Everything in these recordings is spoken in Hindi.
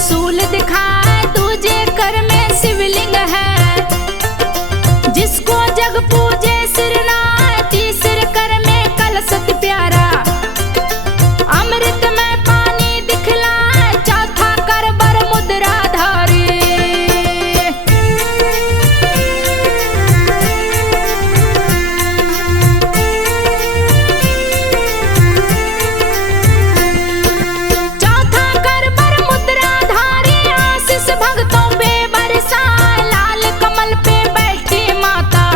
त्रिशूल दिखाए, दूजे कर में शिवलिंग है। जिसको जग पूजे सिरनाए, तीसरे कर में कलशत प्यारा। अमृत में पानी दिखलाए, चौथा कर बर मुद्रा धारी। चौथा कर बर मुद्रा धारी, आशीष भक्तों पे बरसाए। लाल कमल पे बैठी माता,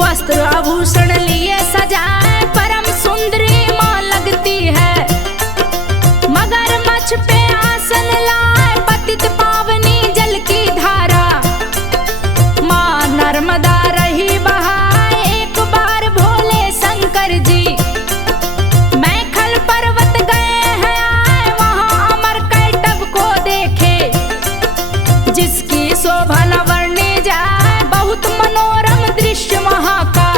वस्त्र आभूषण लिए सजाए। परम सुंदरी माँ लगती है, मगरमच्छ पे आसन लाए। पतित पावनी जल की धारा, माँ नर्मदा रही बहाए। एक बार भोले शंकर जी मैखल पर्वत गए हैं आए। वहाँ अमर कैटभ को देखे, जिसकी शोभा न वर्णी जाए। बहुत मनोरम दृश्य वहाँ का,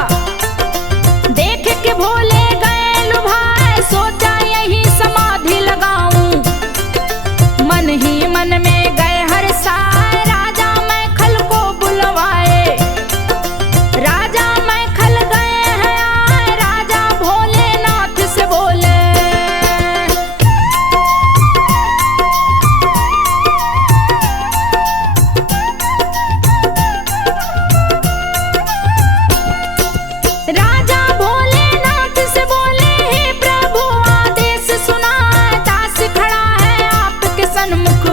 देख के भोले गए लुभाए। सोचा यही समाधि लगाऊं, मन ही मन में गए हर्षाए। राजा मैखल को बुलवाए, राजा मैखल गए हैं आए। राजा भोलेनाथ से बोले, राजा भोलेनाथ से बोले, हे प्रभु आदेश सुनाए। दास खड़ा है आपके सन्मुख,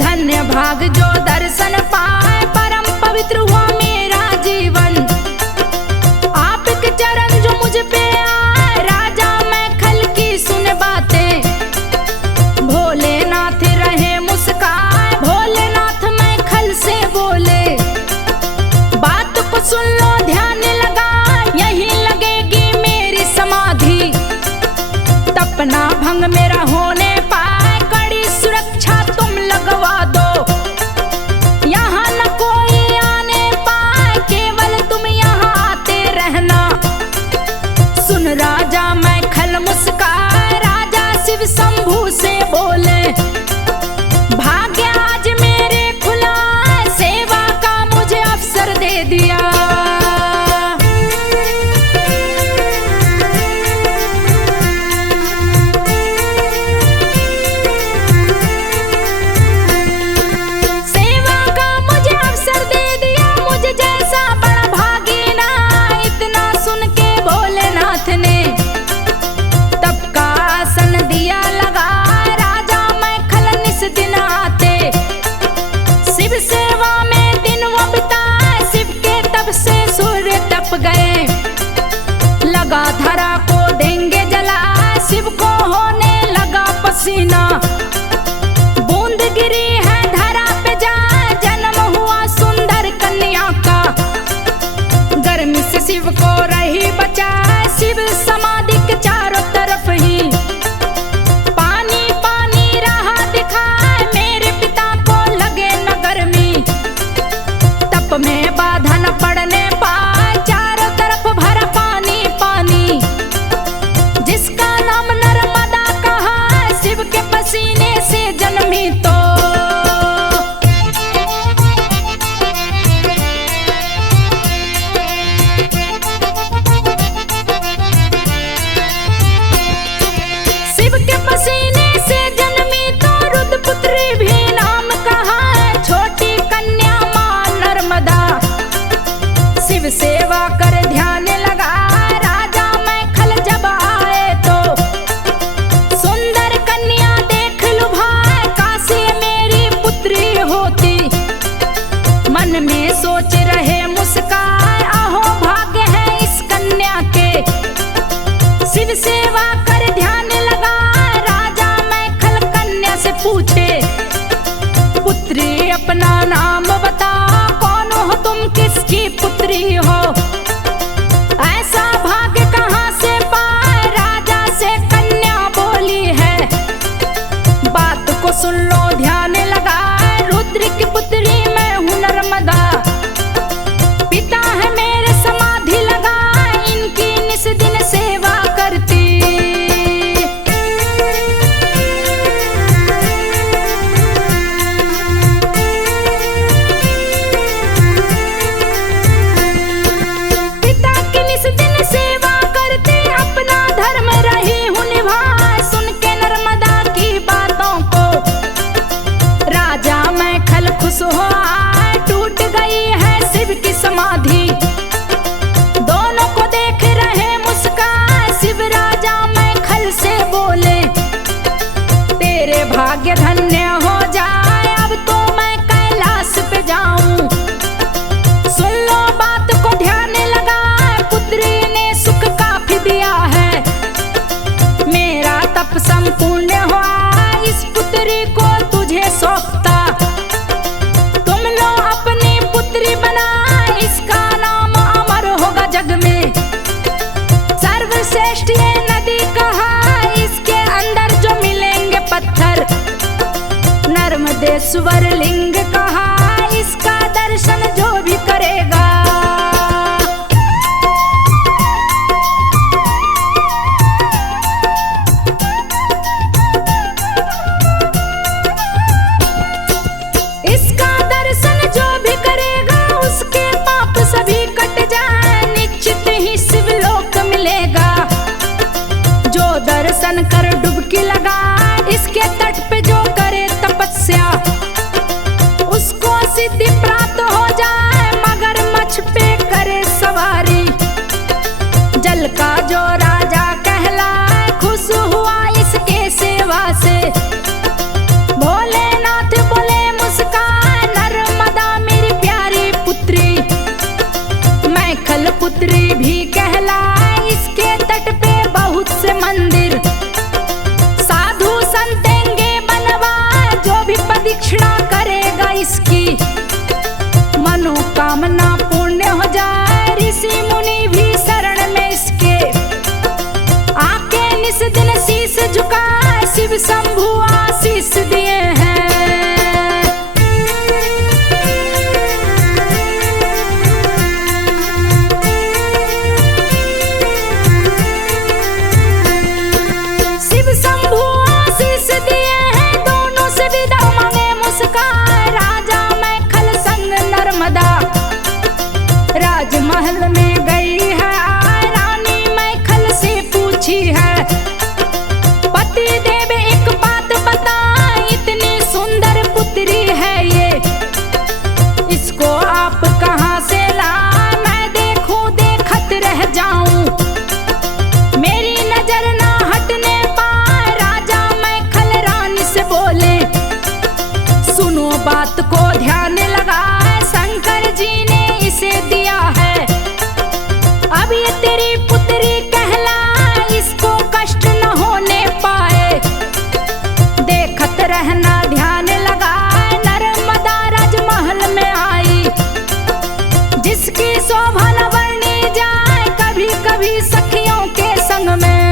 धन्य भाग जो दर्शन पाए। परम पवित्र हुआ मेरा जीवन, आपके चरण जो मुझ पे आए। राजा मैखल की सुन बातें, भोलेनाथ रहे मुस्काए। भोलेनाथ मैखल से बोले, बात को सुन लो ध्यान लगा। यही लगेगी मेरी समाधि, तपना भंग मेरा होने पाए। कड़ी सुरक्षा तुम लगवा दो, यहाँ न कोई आने पाए। केवल तुम यहाँ आते रहना। सुन राजा मैखल मुस्काए, राजा शिव शंभू से बोले, भाग्य आज मेरे खुला है। सेवा का मुझे अवसर दे दिया। सेवा का मुझे अवसर दे दिया, मुझे जैसा बड़ा भागी ना। इतना सुन के भोलेनाथ ने तब का आसन दिया लगा। राजा मैखल निस दिन आते, शिव सेवा में दिन वो बिताए। शिव के तब से सूर्य तप गए, लगा धरा को देंगे जला। शिव को होने लगा पसीना, बूंद गिरी है धरा पे जा। जन्म हुआ सुंदर कन्या का, गर्मी से शिव को रही बचा। शिव समाधि के चारों तरफ ही पानी पानी रहा दिखाए। मेरे पिता को लगे न गर्मी, तप में बाधा न पड़ने पाए। चारों तरफ भरा पानी पानी, जिसका नाम नर्मदा कहा। शिव के पसीने से जन्मी तो शिव के पसीने से जन्मी तो रुद्रपुत्री भी नाम कहा। छोटी कन्या माँ नर्मदा, शिव सेवा कर ध्यान लगा। राजा मैखल जब आए तो सुंदर कन्या देख लुभाए। काशी मेरी पुत्री होती, मन में सोच रहे मुस्काए। आहो भाग्य है इस कन्या के, शिव सेवा कर ध्यान लगा। राजा मैखल कन्या से पूछे, पुत्री अपना नाम बता। कौन हो तुम, किसकी पुत्री हो, ऐसा भाग्य कहाँ से पाए। राजा से कन्या बोली है, बात को सुन लो ध्यान लगा। रुद्र की पुत्री मैं हूँ नर्मदा, पिता है मेरे समाधि लगा। इनकी निस दिन सेवा करती। सिद्धेश्वर लिंग कहा, इसका दर्शन जो भी करेगा। इसका दर्शन जो भी करेगा उसके पाप सभी कट जाए, निश्चित ही शिवलोक मिलेगा। जो दर्शन कर डुबकी लगा इसके तट पे जो करे तपस्या, उसको सिद्धि प्राप्त हो जाए। मगरमच्छ पे करे सवारी, जल का जो राजा कहलाए, खुश हुआ इसके सेवा से। भोलेनाथ बोले मुस्कान, नर्मदा मेरी प्यारी पुत्री, मैखल पुत्री भी कहलाए। इसके तट पे बहुत से मंदिर, साधु संतेंगे बनवाए। जो भी प्रदक्षिणा करेगा इसकी मनोकामना पूर्ण हो जाए। ऋषि मुनि भी शरण में इसके आके निस दिन शीश झुकाए, शिव शंभु आशीष दिए हैं। शिव शंभु आशीष दिए हैं, दोनों से विदा मांगे मुस्कान। राजा मैखल संग नर्मदा राजमहल में गई है, रानी मैखल से पूछी है। पति देव एक बात बता, इतनी सुंदर पुत्री है ये, इसको आप कहाँ से ला, मैं देखूं देखत रह जाऊं, मेरी नजर ना हटने पाए। राजा मैखल रानी से बोले, सुनो बात को ध्यान लगाए, शंकर जी ने इसे दिया है। अब ये तेरी पुत्री कहलाए, इसको कष्ट न होने पाए। देखत रहना ध्यान लगाए, नर्मदा राजमहल में आई, जिसकी शोभा न वर्णी जाए। कभी कभी सखियों के संग में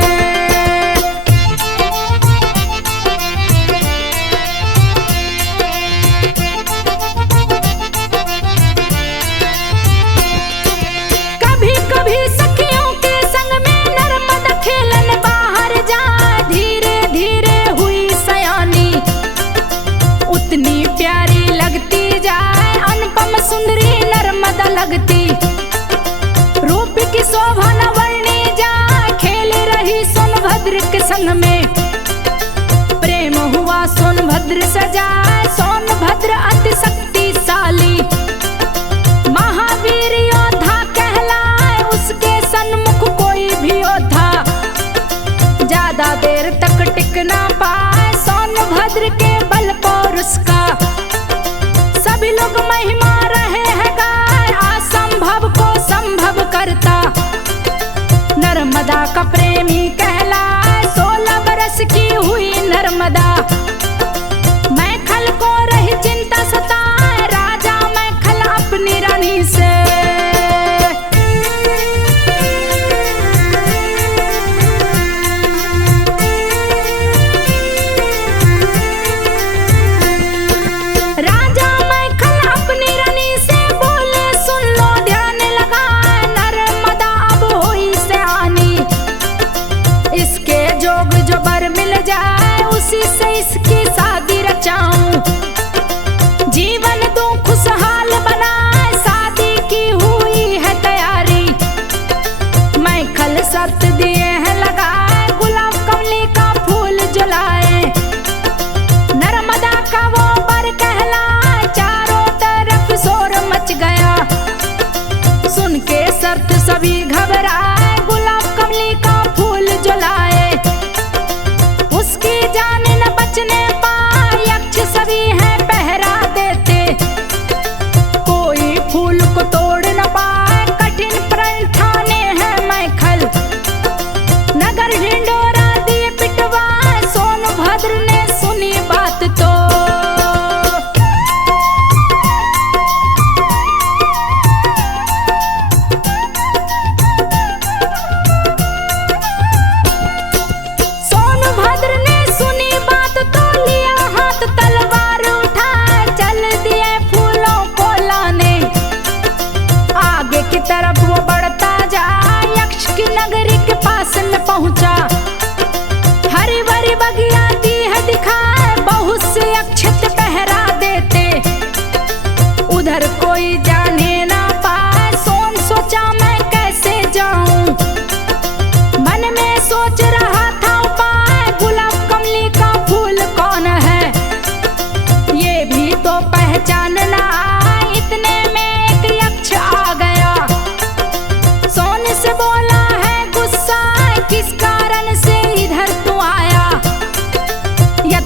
सुंदरी नर्मदा लगती, रूप की शोभा न वर्णी जाए। खेल रही सोनभद्र के संग में, प्रेम हुआ सोनभद्र से जाए। सोनभद्र अति शक्तिशाली महावीर योद्धा कहलाए, उसके सन्मुख कोई भी योद्धा ज्यादा देर तक टिक ना पाए। सोनभद्र के बल पौरुष का सभी लोग महिमा रहे हैं गाय, असंभव को संभव करता नर्मदा का प्रेमी कहलाए। 16 बरस की हुई नर्मदा, मैखल को रही चिंता सताए। राजा मैखल अपनी रानी से से इसकी शादी रचाऊं, जीवन दूं खुशहाल बनाए। शादी की हुई है तैयारी, मैखल शर्त दिए हैं लगाए। गुलाब कमली का फूल जलाए, नर्मदा का वो बर कहलाए। चारों तरफ शोर मच गया, सुन के शर्त सभी घबराए। गुलाब कमली का फूल जलाए, उसकी जान न बचने पाए। यक्ष सभी हैं पहरा देते, कोई फूल को तोड़ न पाए। कठिन प्रण ठाने हैं मैखल, नगर ढिंडोरा दिए पिटवाए। सोनभद्र ने सुनी बात तो सोनभद्र ने सुनी बात तो लिया हाथ तलवार उठा।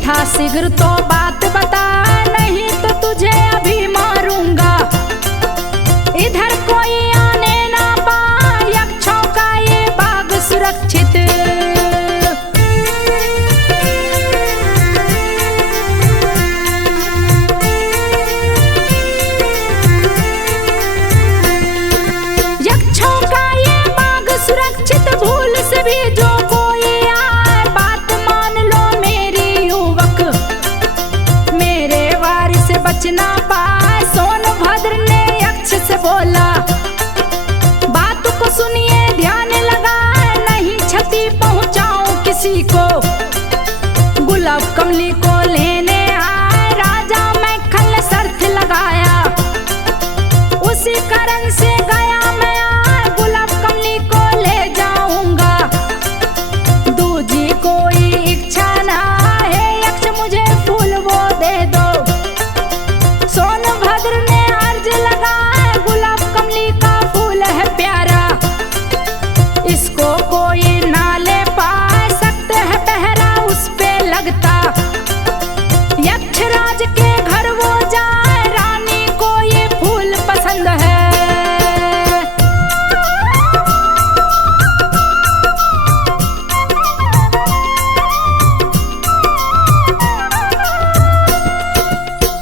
यथा शीघ्र तो बात बता, नहीं तो तुझे अभी मारूंगा। इधर कोई आने ना पाए, यक्षों का ये बाग सुरक्षित। यक्षों का ये बाग सुरक्षित, भूल से भी जो कोई आए बात मान लो मेरी युवक। मेरे वार से बचना पाए, सोनभद्र ने यक्ष से बोला। बात को सुनिए ध्यान लगाए, नहीं क्षति पहुंचाऊं किसी को। गुलाब कमली को लेने आए, राजा मैं खल शर्त लगाया। उसी कारण से गया मैं आए, गुलाब कमली को ले जाऊंगा। दूजी कोई इच्छा ना है, यक्ष मुझे फूल वो दे दो। सोनभद्र ने अर्ज लगाए, गुलाब कमली का फूल है प्यारा। इसको कोई ना ले पाए, सकते है पहरा उस पे लगता। यक्षराज के घर वो जाए, रानी को ये फूल पसंद है।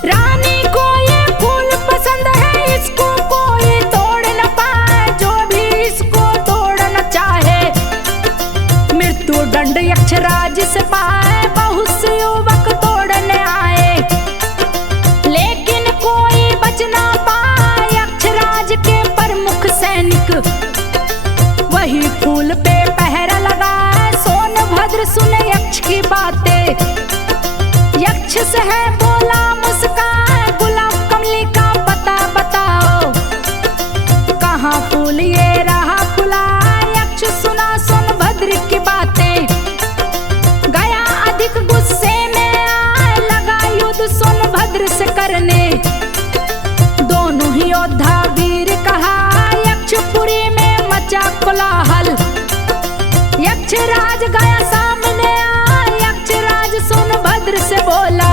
रानी को ये फूल पसंद है, इसको कोई तोड़ न पाए, जो भी इसको तोड़ना चाहे। मृत्यु दंड यक्षराज से पाए, बहुत से युवक तोड़ने आए, लेकिन कोई बच ना पाए। यक्षराज के प्रमुख सैनिक वही फूल पे पहरा लगाए। सोनभद्र सुने यक्ष की बातें, यक्ष से है बोला मुस्कान। गुलाब कमली का पता बताओ, कहाँ फूल ये रहा खुला। यक्ष सुना सोनभद्र की बातें, गया अधिक गुस्से में आए, लगा युद्ध सोनभद्र से करने। दोनों ही योद्धा वीर कहा, यक्षपुरी में मचा कोलाहल। यक्षराज गया सामने आए, यक्षराज सोनभद्र से बोला।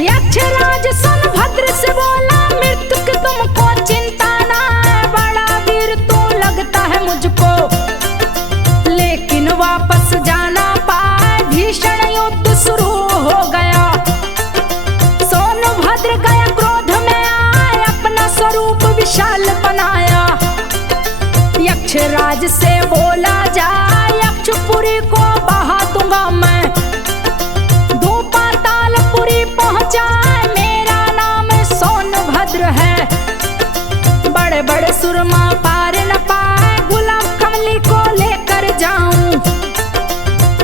यक्षराज सोनभद्र से बोला, मृत्यु की तुमको चिंता ना है, बड़ा वीर तू लगता है मुझको। लेकिन वापस जाना पाए, भीषण युद्ध शुरू हो गया। सोनभद्र गया क्रोध में आए, अपना स्वरूप विशाल बनाया। यक्षराज से बोला जा, यक्षपुरी को बहा दूंगा मैं। दो पातालपुरी पहुंचा, मेरा नाम सोनभद्र है। बड़े बड़े सुरमा पार न पाए, गुलाब कमली को लेकर जाऊं।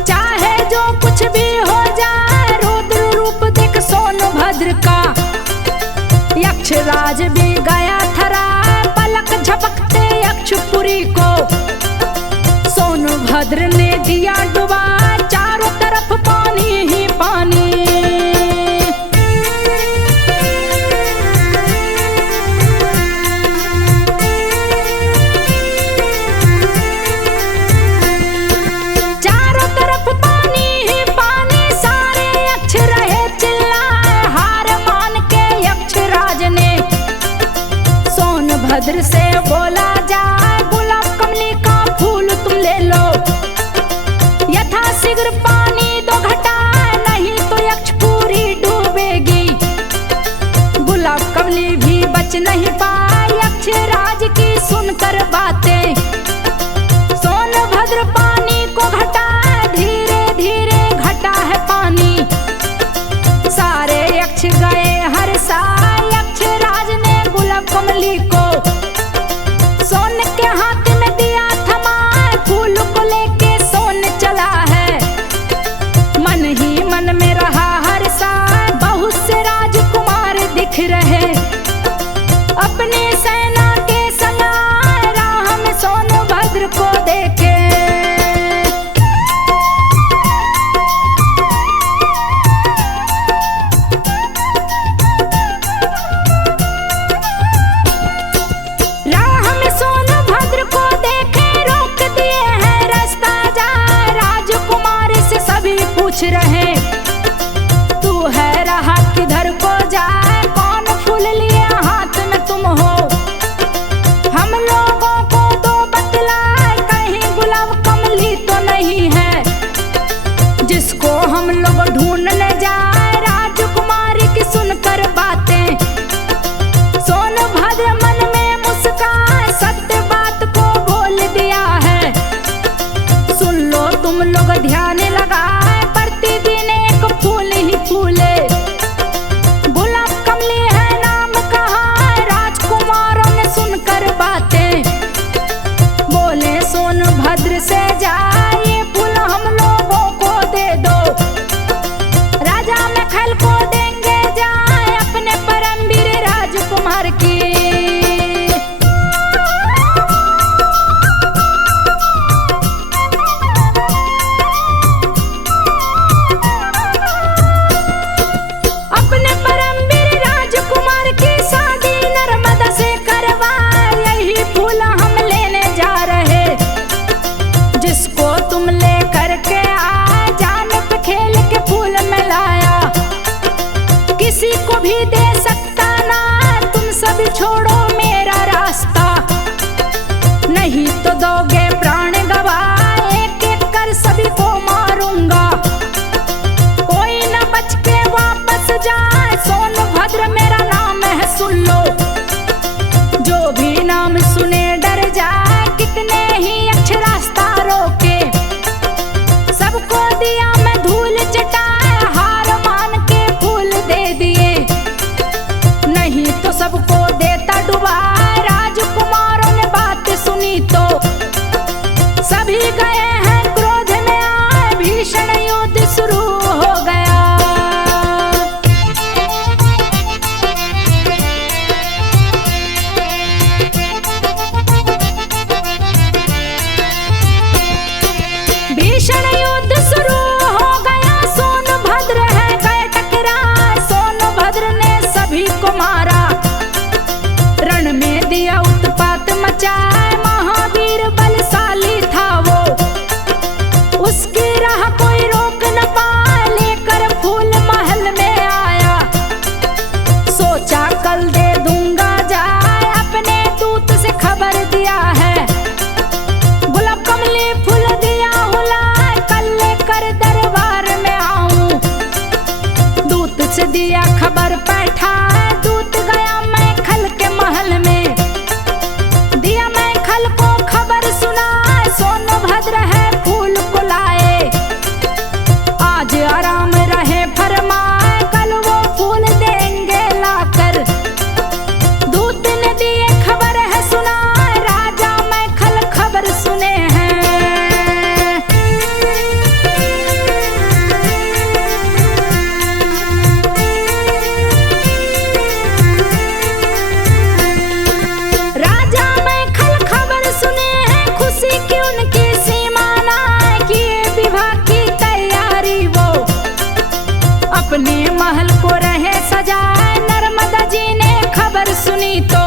चाहे जो कुछ भी हो जाए, रुद्र रूप देख सोनभद्र का। यक्षराज भी गया थरा, पलक झपकते यक्षपुरी को। सोनभद्र ने दिया डुबा, चारों तरफ पानी ही पानी। चारों तरफ पानी ही पानी, सारे यक्ष रहे चिल्लाए। हार मान के यक्षराज ने सोनभद्र से बोला जा, गुलाब कमली का फूल तुम ले लो। यथा शीघ्र पानी दो घटा, नहीं तो यक्षपुरी डूबेगी। गुलाब कमली भी बच नहीं पाए, यक्षराज की सुनकर बातें। सोनभद्र पानी को घटा, धीरे धीरे घटा है पानी। सारे यक्ष गए हर साल, यक्षराज ने गुलाब कमली को सोन के हाथ में दिया थमा। फूल को लेके सोन चला है, मन ही मन में रहा हर साल। बहुत से राजकुमार दिख रहे, अपनी सेना के संग राह में सोनभद्र को देखे। पूछ रहे तू है रहा किधर को जाए, कौन फूल लिए हाथ में तुम हो। हम लोगों को दो बतलाए, कहीं गुलाब कमली तो नहीं है जिसको हम लोग ढूंढने जाए। राजकुमारी की सुनकर बातें सोनभद्र मन में मुस्काए, सत्य बात को बोल दिया है। सुन लो तुम लोग ध्यान लगाए, प्रतिदिन एक फूल ही फूले, गुलाब कमली है नाम कहा। राजकुमारों ने सुनकर बातें बोले सोनभद्र से जाए, ये फूल हम लोगों को दे दो। राजा महल को देंगे जाए अपने परमवीर राजकुमार की। अपने परमवीर राजकुमार की शादी नर्मदा से करवाए, यही फूल हम लेने जा रहे जिसको तुम ले करके आए। जान पे खेल के फूल में लाया, किसी को भी दे सकता ना, तुम सभी छोड़ो मेरा रास्ता, नहीं तो दोगे प्राण गवा। एक एक कर सभी को मारूंगा, कोई न बच के वापस जाए। सोनभद्र मेरा नाम है सुन लो, जो भी नाम सुने डर जाए। कितने ही अच्छे रास्ता रोके, सबको दिया मैं धूल चटाए। हार मान के फूल दे दिए, नहीं तो सबको देता डुबाए। राजकुमारों ने बात सुनी तो सभी गए हैं क्रोध में आए, भीषण युद्ध शुरू हो गया। भीषण युद्ध शुरू हो गया, सोनभद्र है गए टकराए। सोनभद्र ने सभी को मारा, रण में दिया उत्पात मचाए। महावीर बलशाली था वो, उसकी राह कोई रोक न पाए। लेकर फूल महल में आया, सोचा कल दे दूंगा जाए। अपने दूत से खबर दिया है, गुलाब कमली फूल दिया हुलाए। कल लेकर दरबार में आऊं, दूत से दिया खबर बैठाए। दूत गया मैं खल के महल में, दिया मैं खल को खबर सुनाए। सोनभद्र है फूल को लाए, आज आराम रहे फरमाए। कल वो फूल देंगे लाकर, दूत ने दिए खबर है सुनाए। राजा मैं खल खबर सुने हैं। राजा मैं खल खबर सुने हैं, खुशी की उनकी सीमा ना, किए विवाह की तैयारी वो अपने महल को रहे सजाए। नर्मदा जी ने खबर सुनी तो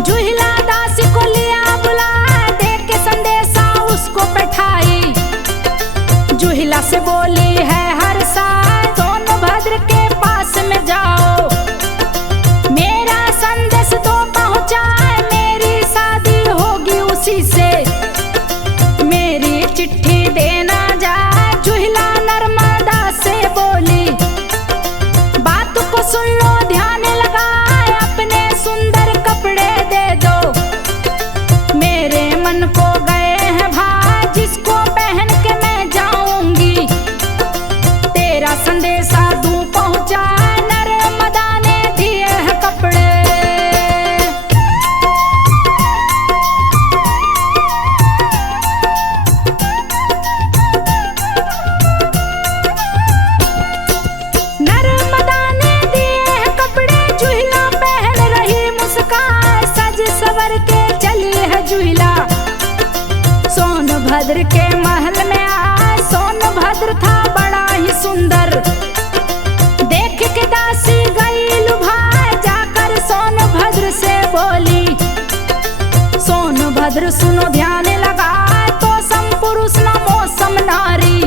जुहिला दासी को लिया बुलाए, दे के संदेशा उसको बैठाई। जुहिला से बोली है हर साल सोनभद्र के पास में जाओ, मेरा संदेश तो पहुंचाए। मेरी शादी होगी उसी से, मेरी चिट्ठी देना जाए। जुहिला नर्मदा से बोली, बात को सुन लो ध्यान लगाए। अपने सुंदर कपड़े दे दो, मेरे मन को गए हैं भाई। जिसको पहन के मैं जाऊंगी, तेरा संदेशा दूं पहुंचाए। नर्मदा ने दिए हैं कपड़े, नर्मदा ने दिए हैं कपड़े। जुहिला पहन रही मुस्कान, सज सवर के चली है जुहिला। सोनभद्र के महल में आए, सोनभद्र था बड़ा ही सुंदर। देख के दासी गई लुभाए, जाकर सोनभद्र से बोली, सोनभद्र सुनो ध्यान लगा। तो सम पुरुष न मौसम नारी,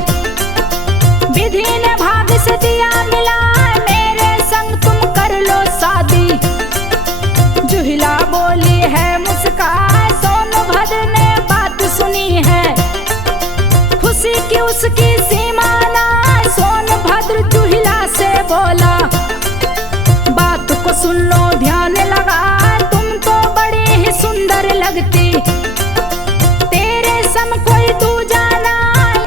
उसकी सीमा ना, सोनभद्र जुहिला से बोला, बात को सुन लो ध्यान लगा, तुम तो बड़ी ही सुंदर लगती, तेरे सम कोई दूजा ना,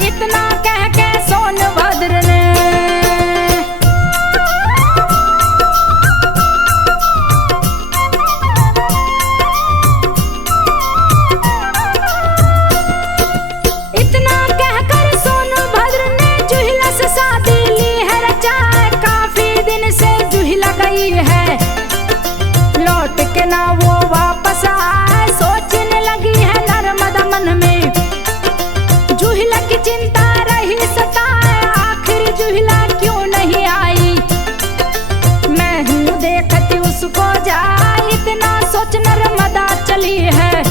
इतना कह के सोनभद्र ने है। लौट के ना वो वापस आए, सोचने लगी है नर्मदा मन में, जुहिला की चिंता रही सताए, आखिर जुहिला क्यों नहीं आई, मैं हूँ देखती उसको जाए, इतना सोच नर्मदा चली है,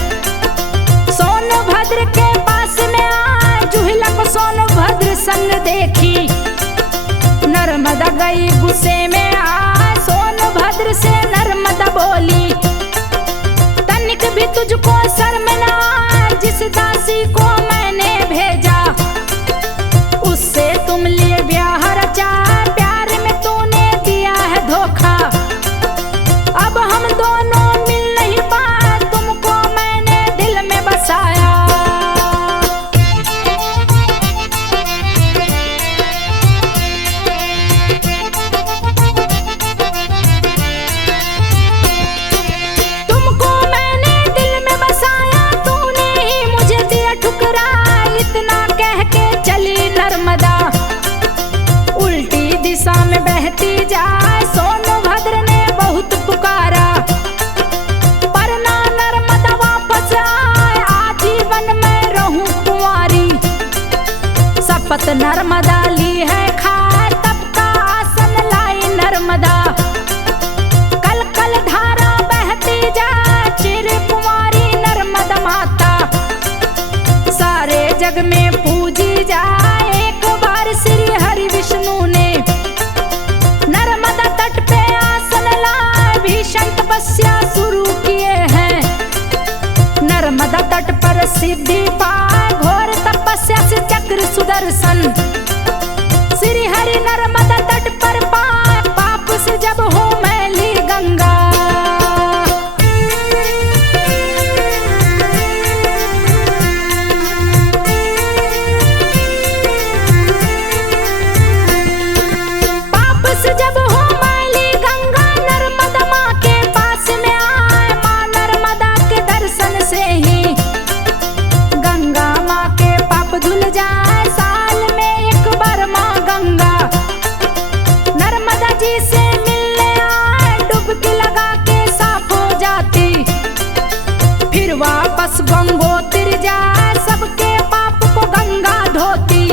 सोनभद्र के पास में आए, जुहिला को सोनभद्र संग देखी, नर्मदा गई गुस्से में आ, सोनभद्र से नर्मदा बोली, तनिक भी तुझको शर्म ना, जिस दासी को मैंने भेजा, उससे तुम लिए ब्याह रचा, प्यार में तूने दिया है धोखा, अब हम दोनों मिल नहीं पाए, तुमको मैंने दिल में बसाया। उल्टी दिशा में बहती जाए, सोनभद्र ने बहुत पुकारा, पर ना नर्मदा वापस आए, आजीवन में रहूं कुंवारी, शपथ नर्मदा ली है खाए, तब का आसन लाई नर्मदा, कल कल धारा बहती जाए, चिर कुंवारी नर्मदा माता, सारे जग में पूजी जाए, एक बार श्री हरि विष्णु ने नर्मदा तट पे आसन लाए, भीषण तपस्या शुरू किए हैं, नर्मदा तट पर सिद्धि पाए, घोर तपस्या से चक्र सुदर्शन, श्री हरि नर्मदा तट पर पाए, पाप से जब हो मैली गंगा, जब हो मैली गंगा, नर्मदा माँ के पास में आए, माँ नर्मदा के दर्शन से ही गंगा माँ के पाप धुल जाए, साल में एक बार माँ गंगा नर्मदा जी से मिलने आए, डुबकी लगा के साफ हो जाती, फिर वापस गंगोत्री जाए, सबके पाप को गंगा धोती,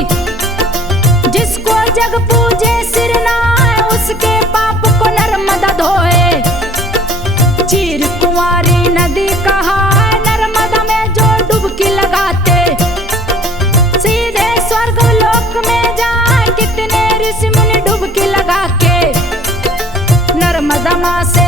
जिसको जग पूजे सिर ना, उसके पाप को नर्मदा धोए, चीर कुंवारी नदी कहा, नर्मदा में जो डुबकी लगाते, सीधे स्वर्ग लोक में जाए, कितने ऋषि मुनि डुबकी लगा के नर्मदा माँ से